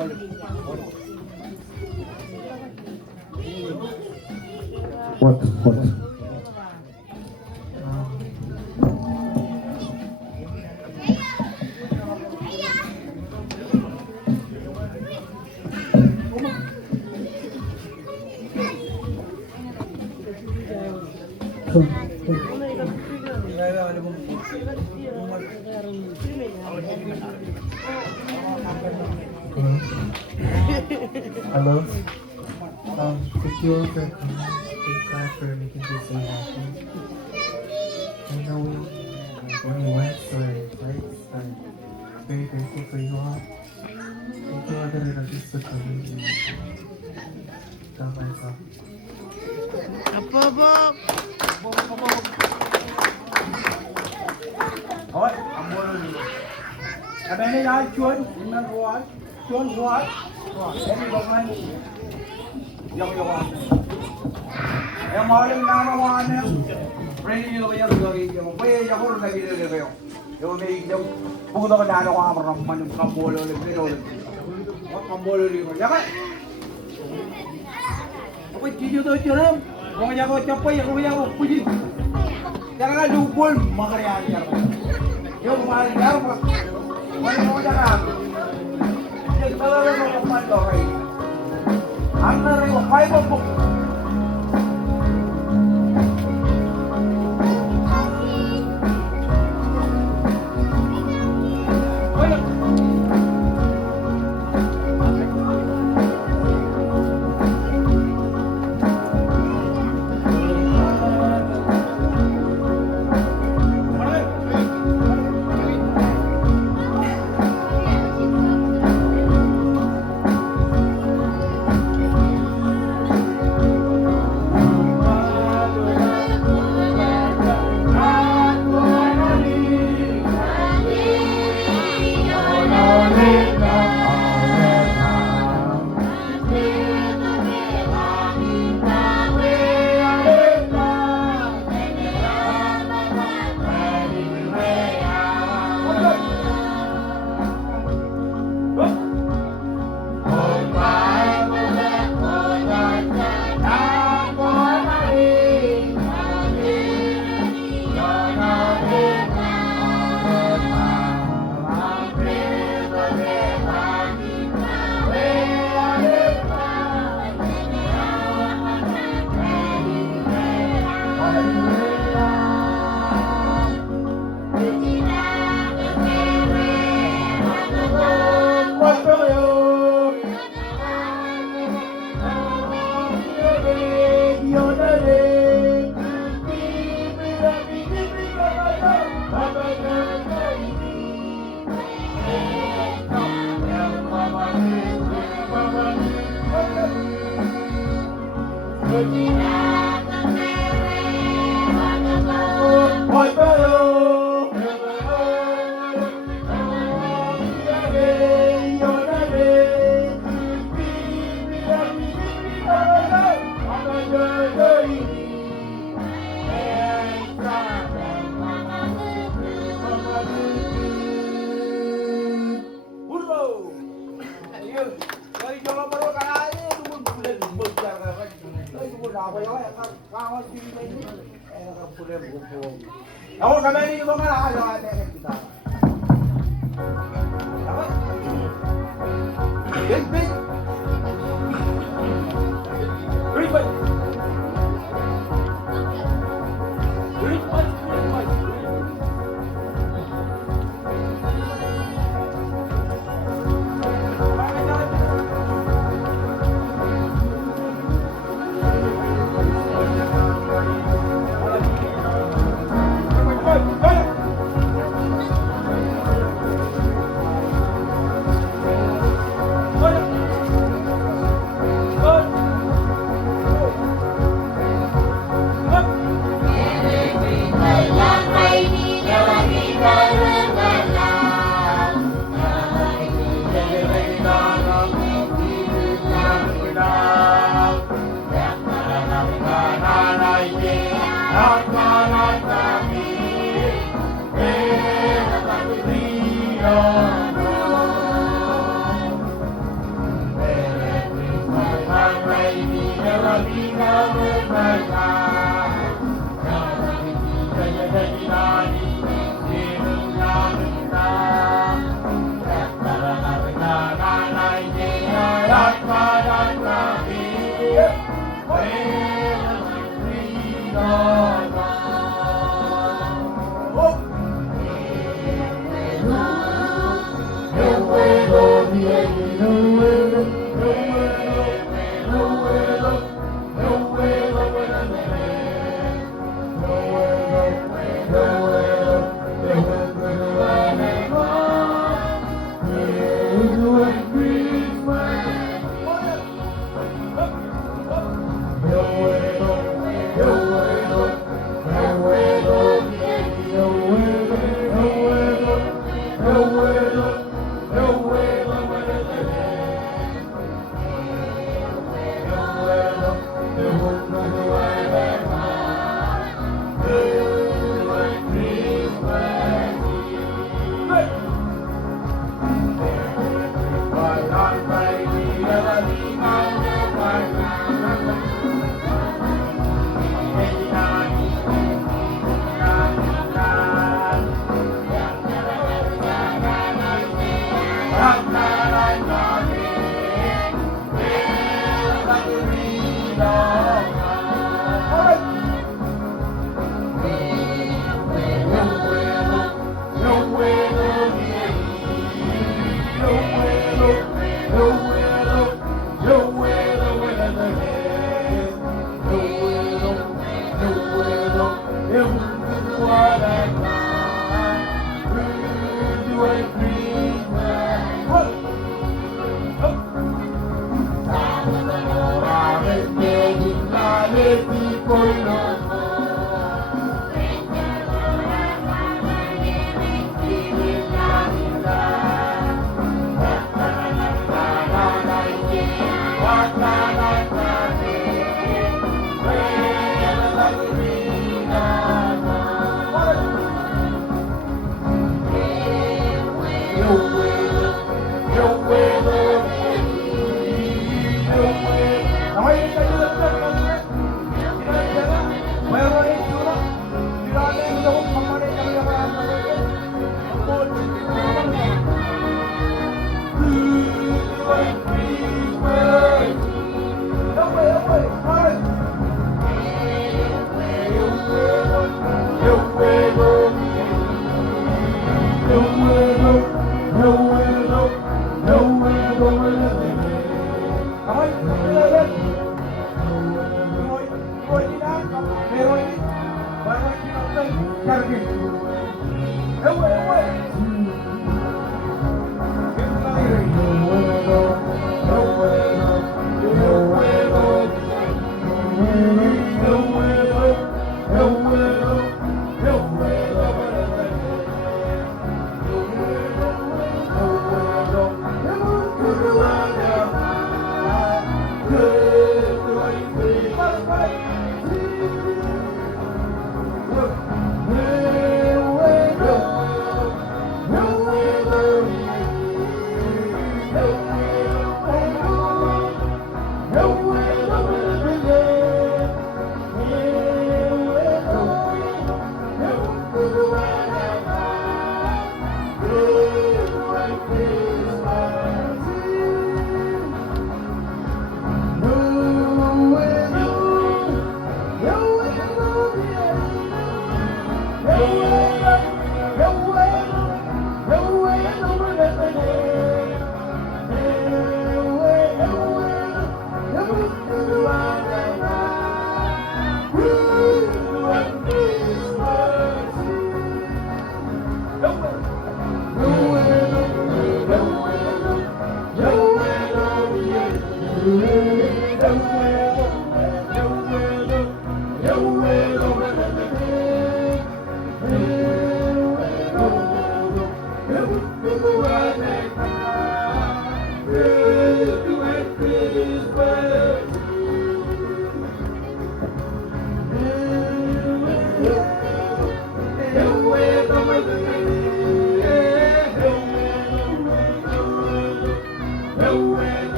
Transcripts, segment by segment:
What? Hello? Thank you all for coming. Thank God for making this day happen. I know going west or lights. I'm very grateful for you all. Thank you all that are just for coming. Tell myself. Thôi, ông mua luôn. Ở bên đây ai chuồn, mình mua, chuồn mua. Em đi bọc này. Dòng. Em mau lên nào mà anh em. Bring you bây giờ rồi, bây giờ không được gì được rồi. Yo đi đâu, bukan đâu ada orang orang mana kampung lo lebih dulu. Kampung lo lebih. Jangan. Apa cium tu cium? Kau jangan capai, kau jangan puji. Jangan lupa makan yang yo kemarin baru mana mau jangan jadi kalau mau kemarin doai anda rego kai bobo Ako kami ni mga nakakalawa kita. Big.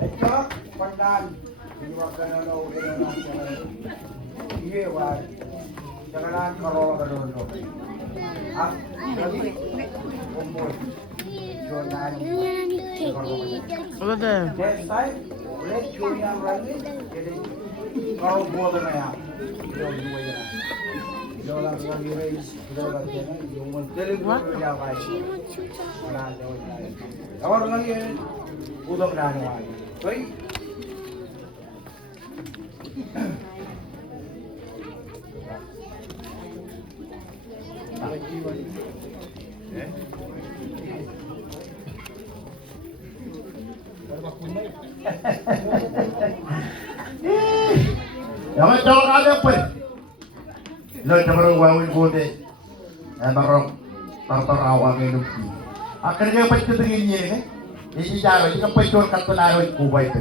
Ito, pandan. Iwasan na daw, iya, wah. Jangan karol ka doon. Ah, lagi. Kumpul. Jonan. Udah. Next time, ulit Julian Randy. Jadi, karol buat na yan. Yung buhay na. Yung lang sa race, yung lang yan. Yung delivery niya kayo. Wala daw yan. Awar lang yan. Udok na naman. Okay? Yang cowok ada apa? Lo cenderung wawin kode, emang tartar awang hidup di. Akhirnya pecah begini ni, ini cara jika pecah kata naik kubai tu.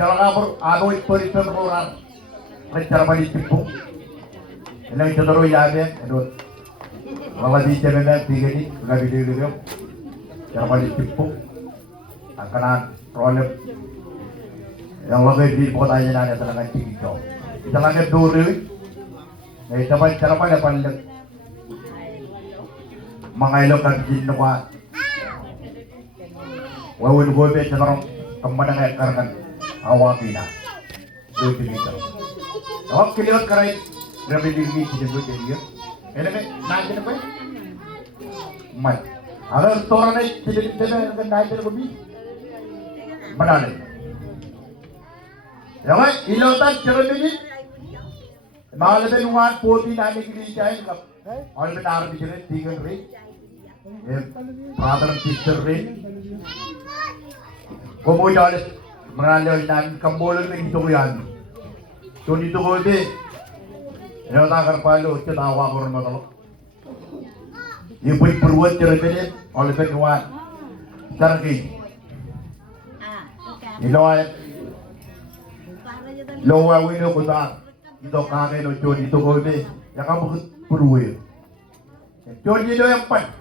Kalau kamu anu itu orang, rencana balik tipu, ini cenderung ya dia, aduh, malah di jalan tiga ni, nggak video video, cara balik tipu, akan problem. Yang lagi di kota ini ada tenaga tinggi jauh. Kita lagi dulu, tapi cara mana pandang mengailkan jin nama, wawin gobe cenderung kemana karena awak kita, dua kita. Awak kelihat kerai, berapa degree kita buat dia? Ini kan naik apa? Mat. Agar orang naik tidak naik lebih, benar. Yang ilotan cermin ini, malah benuan poti nani kiri jalan kap, orang benar bicara tiga ring, father sister ring, kamu jalan menarik dan kembali ke itu yang, so itu kode, yang tak kerpalu cetawa korang betul, ibu perbuat cermin oleh benuan, cermin, ilotan. Lowa wino ko ta ito kake no John ito ko de ya kamu puruwe John ito yang pan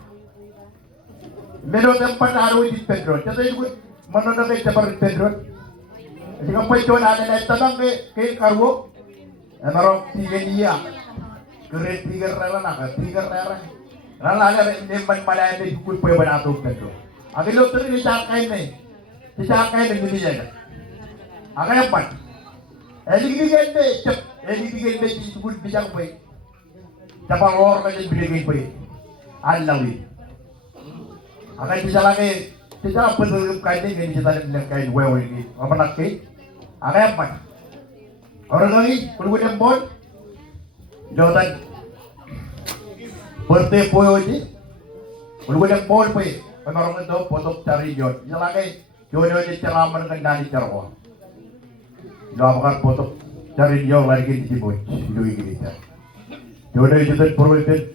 meron yang pan araw di Pedro jadi ko manana kay Jabar Pedro jika pa John ana na tanang kay karwo marong tiga niya kere tiga rela na tiga rela rela ala ne man malay de ku po ba nato Pedro agilo to ni sa kay ne ni niya aga yang pan Eli gende ci sugul bi jang bay dafa lor la ñu bi bay allawi akay ci jalake ci jala peul kay de ngeen ci dal len kay wewe ni apa nak kay akay apa orang lagi perlu dem bon jodan birthday poyo ji perlu dem bon bay pamarong do potok cari jod jalake jono ni ceraman kendani cerwa Lawakan foto cari dia lagi di sini, di gereja. Jodoh itu kan perwalitan,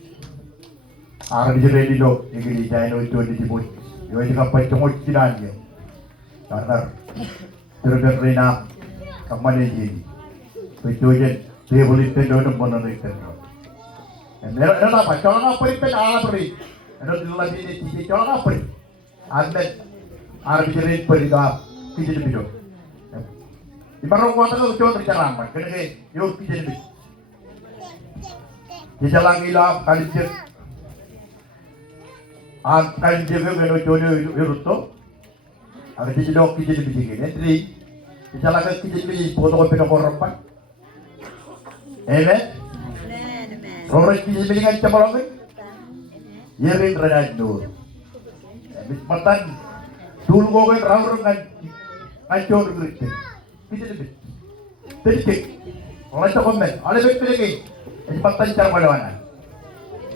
arah di sini do, di gereja ini itu di sini. Jodoh itu kan pencungkut jiran dia, karena terkena kemana ini, pencungkut dia boleh pendor mana mereka. Mereka apa? Kalau apa itu ala beri, ada di dalam ini kalau apa? Anda arah di sini pergi ke video. Ibarat kota itu cuma tercaramkan, kena ke, yuk kita jadi. Kita lagi lah kali jer, kali jer ke kena cuma yurutto, agar kita dok kita jadi begini. Jadi kita lagi kita jadi foto kopi nak orang pan, orang kita jadi dengan siapa lagi? Yerin Renado, matan dulu kau kan orang kan acor gitu. Kita lebih sedikit. Orang itu komen, ada betul lagi. Ini patah cara mana?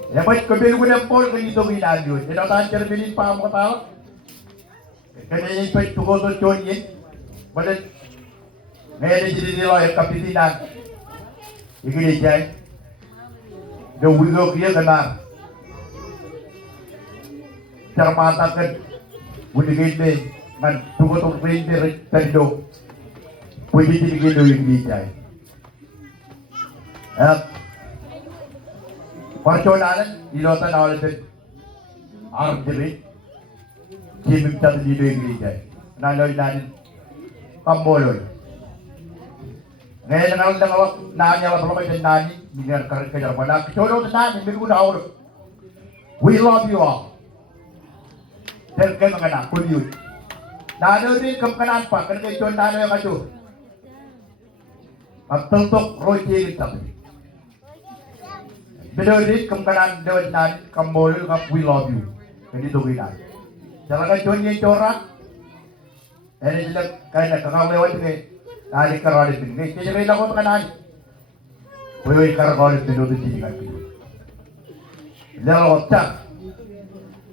Yang baik kebeli guna pol ke itu guna aja. Jadi orang cara beli paham kata. Kerana ini baik tukar tu cuci. Pada mereka jadi dia yang kapitinan. Ini dia. Dia wigo dia kena. Cara matakan. Budi gede. Man tukar tu perintir terdo. Pwede din yung dijay. Perconanan ilotan awalnya arjeri kimim tadi di gereja. Naloy nanin pamboloy. Ngayon nangawag nanya wala pa kayo nani bingar kerja pada kecuali nani minggu dahulu. We love you all. Dan kayo mga anak, kulyut. Nano rin kamkanan pa, kan kayo nano yung kayo. Magtuntok roy tilit tabi. Binorit kamkanan dawad nani kambolo kap we love you. Hindi tuwi na. Saka kayo yung chora. Ini sila kaya nakakawawad kayo. Nani karalit din. Kaya rin ako ito kanan. Uy, karalit din doon din kayo. Lalo cak.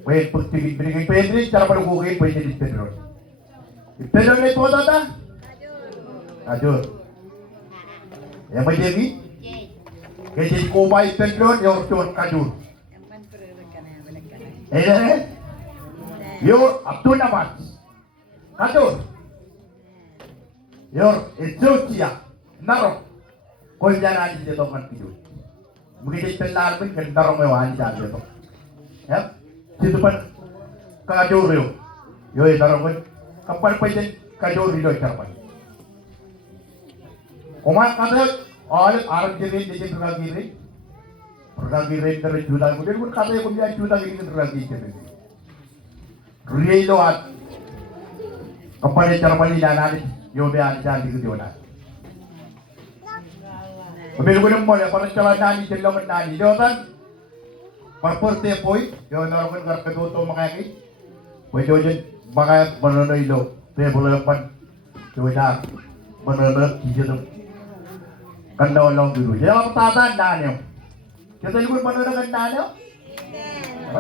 Wait, pagtigil binigay Pedro, cara palugugin pwede din Pedro. Pedro na ito ata? Ajur. Yang menjadi? Jadi kumai Pedro, yang cur kajur. Your Abdul Nawaz. Kajur. Your Ethiopia. Narok. Kau jangan di situ kan tidur. Begitu tenar pun kan narok mewah di situ. Ya. Situ pan kajur yo. Yo narok pun kapal pun kajur di situ pan. Kumat kata oleh Arab jadi di bergagiri dari juta kemudian pun kata yang kemudian juta ini bergagiri jadi. Rielo at kapal yang cara paling jangan yo be ada jangan di kejualan. Kemudian pun boleh para jalan nani jalan nani jalan. Perporte poi yo narokan kar kedoto makaki. Wajojen makaya manono ilo. Te boleh pan coba manono kijelo. Kanda long dulu. Jadi apa tata nanya? Kita juga mana dengan nanya?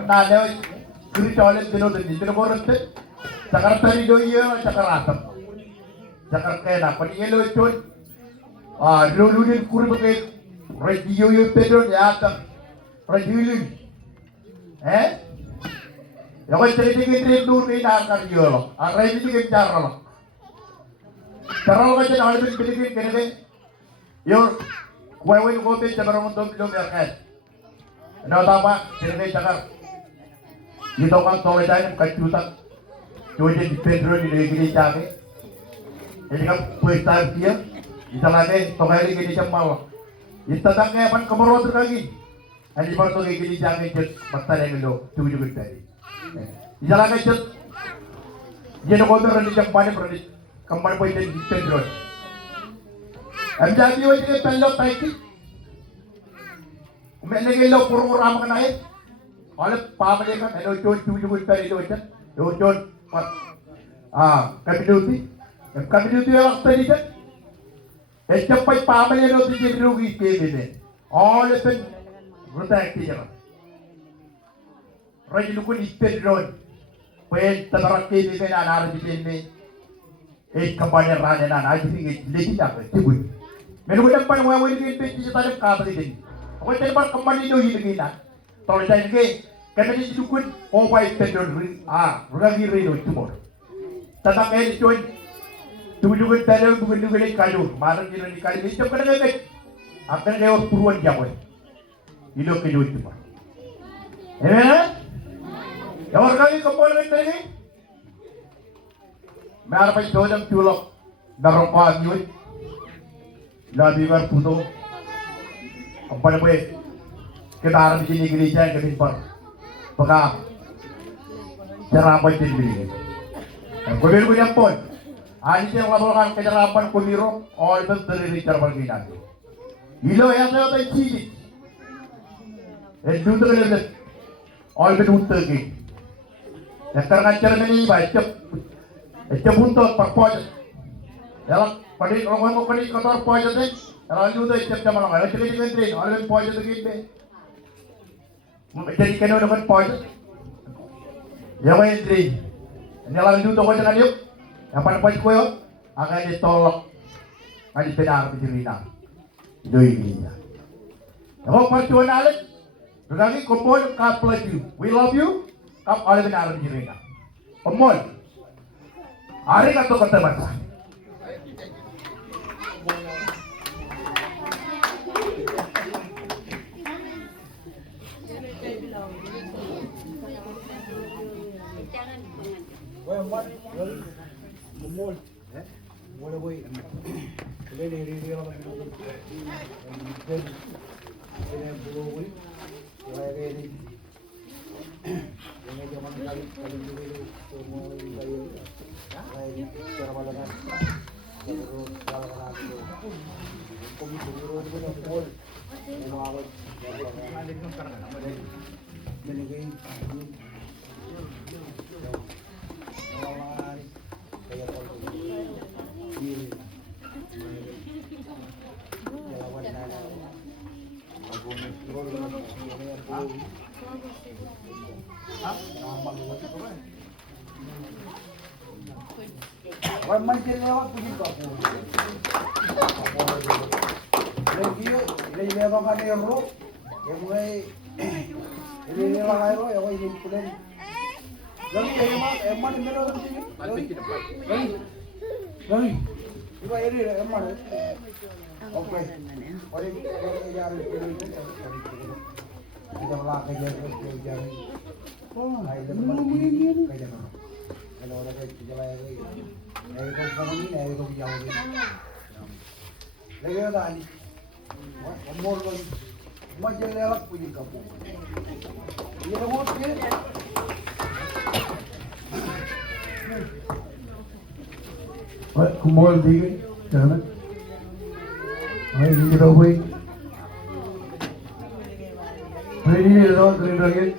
Nanya kiri toilet dulu tu, dulu korang tu. Cakar tadi doya, cakar asap. Cakar kena, pani yellow itu. Dulu ni kuri pakai radio yo Pedro ya tak. Radio. Yang kau cerita kita dulu ni nak kerja lo. Radio ni kita cara lo. Cara lo macam mana boleh kena Yo, kue kau tu cakar orang tu belum berkat. Nah, apa? Cerita cakar. Itu kan tolong jangan kacutak. Cuci di Pedro di negeri cakap. Jadi kan puasa dia. Bisa lagi tolong gini cemal. Itu tak kayak apa kemarau tu lagi. Ini baru tu gini cakap jet mata yang lo cuci cuci tadi. Bisa lagi jet. Jadi kau tu rendah cakap mana kembali puasa di Pedro. Jadi wajib kita pelok taiki. Umumnya kita puru ramai naik. Oleh pamali kan, ada cuci tadi itu aja. Cuci kami yang tadi kan. Cepat pamali itu dirugi kebini. Oleh pen rusak tiada. Rajin luku Pedro. Pen terbarak kebini anak kebini. Kampanye rane anak jadi lagi tak cibut. Menu depan orang ini kita tak ada kata ini. Aku cakap kembali dulu ini kita. Kalau saya ini, kerana ini cukup obat tender, beragi rino cuma. Tetapi ini cuma tujuan tender bukan juga kayu. Malah kita ni kayu ini cuma kerana ini. Akan dia orang puruan jawa. Ini kayu cuma. Yang orang ini kembali tadi. Mereka pun jodam culok darong pagi. Labi kan puto. Apa nama? Kita harus di sini gereja yang kami per. Baka ceramah di sini. Kemudian punya pun. Ani yang laporkan kecerapan kumiro. All itu terdiri ceramah kita. Ilo yang saya tahu ciri. Itu terlihat. All itu untuk ini. Yang terkait cermin ini baik. Cep untuk perpojok. Dalam Padi orang mau padi kotor poja tu, kalau lu tu cep cuma orang, kalau cerita cerita, orang poja tu gitu. Jadi kena orang poja. Yang mana cerita? Ini orang lu tu kau jangan yuk. Yang pada poja kau yuk, akan ditolak, akan dipedar bercerita. Itu ini. Kalau percuan alat, berarti kumpul kap lagi. We love you, kap alat benar bercerita. Kumpul. Hari kata kata bahasa. Boleh buat, boleh. Boleh boy. Boleh dari orang itu. Ini boleh boy. Boleh dari. Ini zaman kali dulu semua dari. Dari cara malam. Terus kalau itu. Komisi dulu itu boleh. Mau ada di sekarang nama dari. Jadi kayak Wah, macam lewat punya kapu. Lagi lewat kan ero, yang mulai ini lewat ero, yang ini pulen. Lagi emang ini mana tu sini? Lagi, ibu ini emang. Okay. Orang yang ini kita lah kerja kerja. Oh, ada kerja. Kalau ada kerja lagi, kau kamu ni, kau jauh ni. Lagi ada ni. Umur lagi. Macam lewat punya kampung. Dia umur dia. Kumol digi, jangan. Ay, hindi daw boy. Ay, hindi daw green lagi.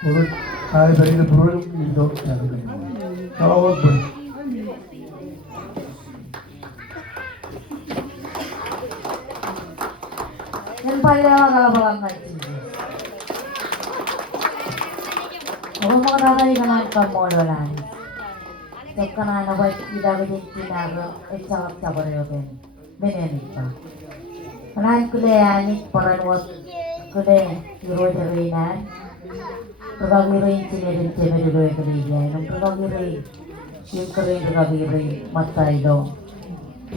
Puro ay dari na puro hindi daw jangan. Tawag boy. Yan pala kalabang natin. Ako mga tatay ka ng kamololan. So kanana ba idawin kinaga itsawag sa baryoben. Benenita. Kanan kuleyanit paranwat kule iroderuinan. Pagagirin sinirin cemeriroy kuliyan. Nung pagagirin yung kurin pagagirin mataydo.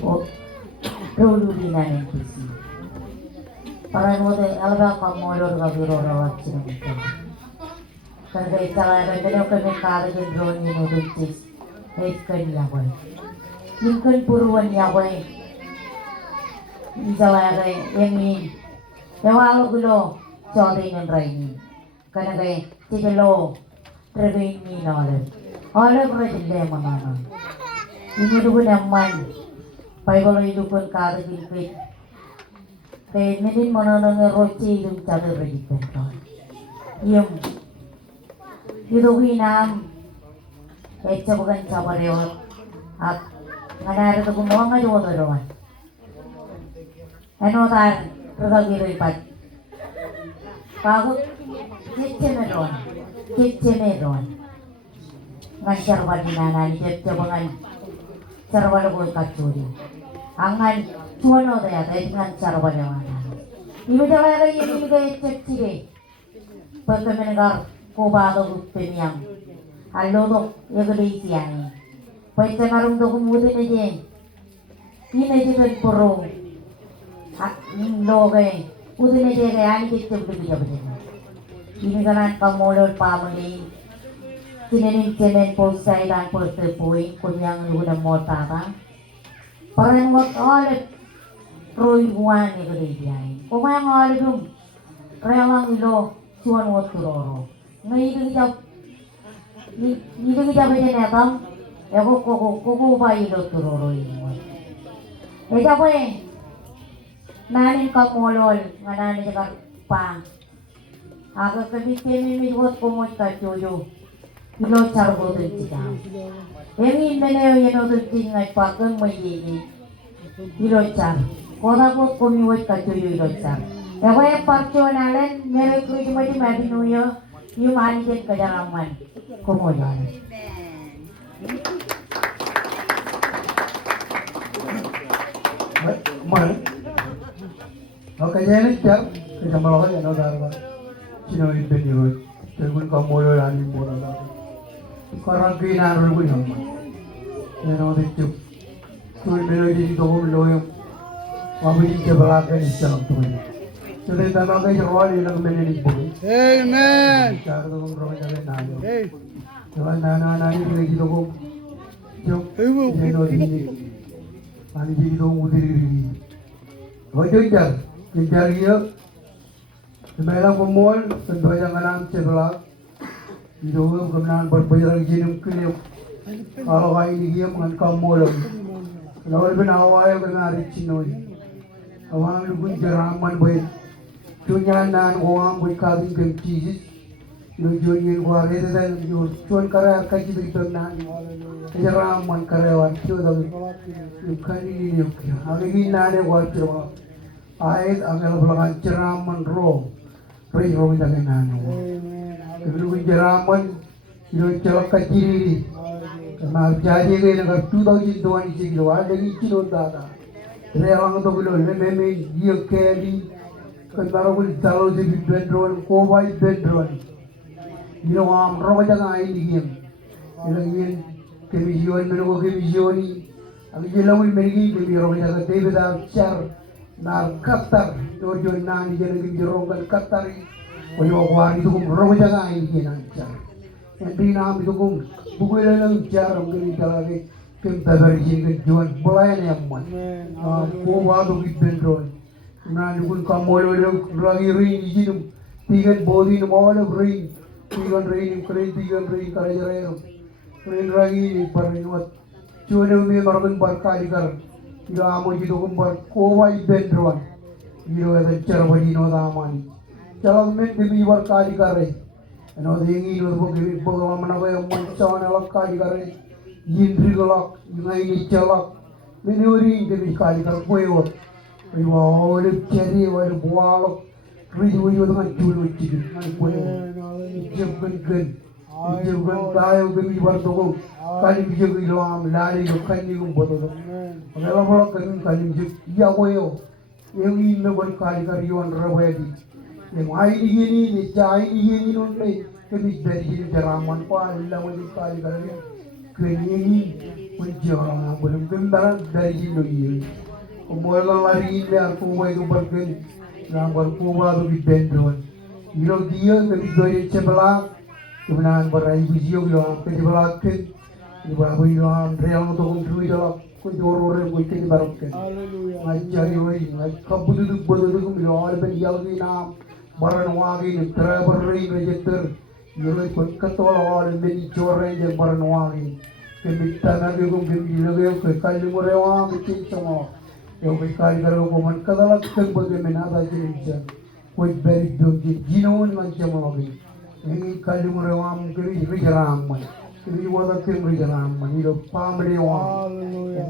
O rululinan ng kisi. Paranwat alaga kamolor kagiro rawat sinamita. Karena itsawag ganyan kami karagin drone yun uduntis. Ikan yawan, ikan puruan yawan, isaway yang ini, yawalu gulo, sorry ng rain, karena kay tigalo, train ni nalar, all over the day manana, ini dulu naman, Bible itu pun kada gilpit, kay nilin manana ng rochi yung cadar regipet, yung itu hinam. Echa bukan sabarewat at nganara to gumawa nga jodo roman ano tar pragagiro ipat pagod kitchen meron ngan sarwa dinanani jet jabangan sarwa lo kacuri angan tuano daya ngan sarwa lewana ibu jaga ini ga cecire pagkamengar kobado guppenyam Alodok yagalisi ani. Paita marung do kumude neje. Ine je puro. Loge. Ude neje ga ani kitte budi jabde. Ini kanan kamolor pamali. Tinenin cenen posai dan poste poi kunyang luda motara. Parang mot ole roy buan yagalisi ani. Kumayang ole dum. Relang ilo suan mot turoro. Ngai ga Ini kita baca netam, ya koko bayi lo turoro ini. Eda apa nanin kamolol, nganan jaga pa. Aga kabit kami buat komod kajojo, kilo cargo dan cidam. Yang ini meneo yang nonton tinggal pakai mayi, kilo car. Kota buat kami buat kajojo kilo car. Ya kaya parconalan, mere kuri macam macam nuyo, yung anjing kedalaman. Kemudian, Mana? Okay, jadi jar, kita malah kan ada darah. Cina ini penjuru, terus kamolo lagi bola lagi. Karena kena dulu ni nama. Yang nama itu, tu melodi itu lo yang, kami ini keberadaan Islam tu ini. Jadi tanah kita jual ini nak melodi boleh. Amen. Cara tu orang ramai jalan nanya. Jalan nana ini lagi dong. Jom, jeno ini. Ani jadi dong udir ini. Wajar jar, jar dia. Sebenarnya pemol, tentu yang alam sebelah. Itu kemudian berbayar jenim kini. Kalau kain dia mengan kamu lagi. Kalau lebih awal kena hari Cina. Awang lu pun jaraman baik. Tunya nan orang buat kabin kemci. Lu jualin kuare dan lu jual karya kaji begitu nan. Jaraman karyawan tu dah. Lu kan ini lu kira. Agi nan yang kuat cerah. Ayat agak belakang jaraman roh. Pray roh kita nan. Lu pun jaraman. Lu celak kaji diri. Karena jadi ke negara 2026 lo ada di Cina dah. Rewang tu bilo memang dia kiri. Kalau pun kalau jadi bedroom, kowai bedroom. Dia orang orang jangan ini game. Dia kemision, mereka kemision ni. Abi jelah pun mereka kemision orang jangan tebe dah car. Nar Qatar, tujuan nani jangan kemision orang Qatar. Kalau orang itu orang jangan ini car. Nanti nama itu pun bukan dalam car orang ini kalau kita berjingga jual belayan yang mana. Kowai tu bedroom. Nah, juga kamu lagi ring jinum, tiga bodi nama ada ring, tiga ring kerja ring lagi pernah cuma ni markan berkali kali, dia amu jitu kumbar kowai bendron, dia ada cara bagi nota amani, cara men demi berkali kali, no dengi no bagi mana kau macam mana kali kali, jindri galak, ini celak, menuri demi kali kali koyot. Wala ceri wala bualok ribu dengan julu cikin ngai poyo jebgan tayo gami bartoko kali bijak ilam lari lo kani gum boto ngela bola kan kali bijak ya poyo yang ini ban kali kariwan rabadi yang ai ini ni jai ini non me kami dari jaraman ko alla wali kali kali kani ini menjara belum kendaran dari ini Umulang lari ini aku mau itu bergen, yang berkuah tu di bendron. Ilo dia kami doi sebelah, kemudian berai bujio yang ke sebelah ke, di bawah yang real tu kontrol dalam kontrol orang boleh ke barang ke. Ngajar yoi, kabudu tu bodoh tu kami awal penjal ni nam, baran wagi ni travel ring register, ilo ikut ketua awal meni coreng je baran wagi. Kami tanah ke kami lagi ke kali murewa mungkin semua. Yang berkali kalau komen kadang kadang bagaimana ada jenisnya, kau beri dogi jinon macam apa ini. Ini kali mereka mungkin ini ramai, ini wadah kiri ramai, ini pamri orang,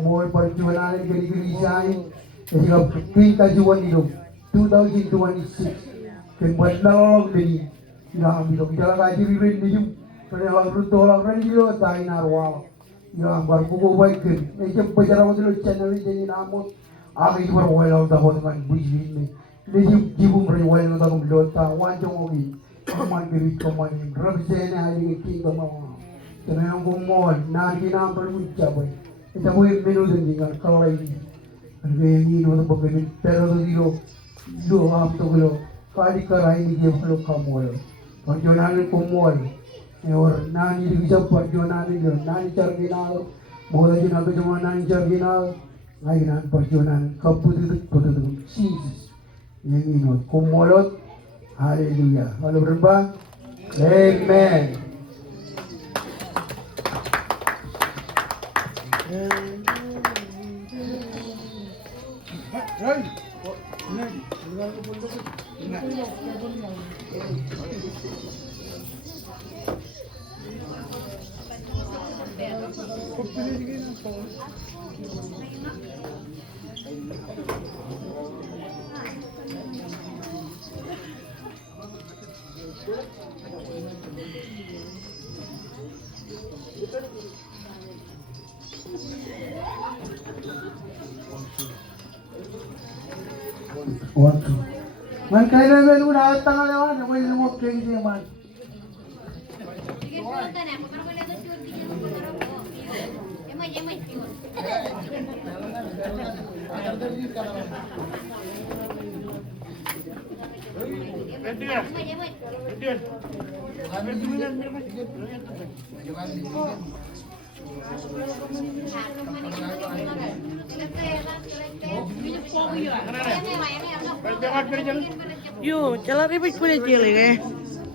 mau perjuangan kiri saya, jadi kita jual itu 2026, kemudian ini, ya ambil kita lagi ribuan ini, kalau orang orang itu tahu narwal, ya berbuku baik, ini cepet waktu channel ini namut. Abi berwala dapat dengan bujin ni. Leji jibu berwala dapat lota wajong ogi. Kaman kiri kaman rabzene hari ini kaman. Karena aku mau nanti nama berucap boy. Kita boleh menu dengan kalau ini. Ini orang bagaimana terus dilo am tu dilo. Kali kerai ni dia perlu kamu. Perjuangan kamu. Or nani bisa perjuangan ni nani cari nal. Boleh jadi cuma nani cari nal. Ngainan perjuangan keputusan Jesus yang ini kumolot haleluya kalau berembang amen Waktu. Man kailan ba nung naatang alawan, may lumot kayo siya man. Emang Yo, jalan ribet boleh jalan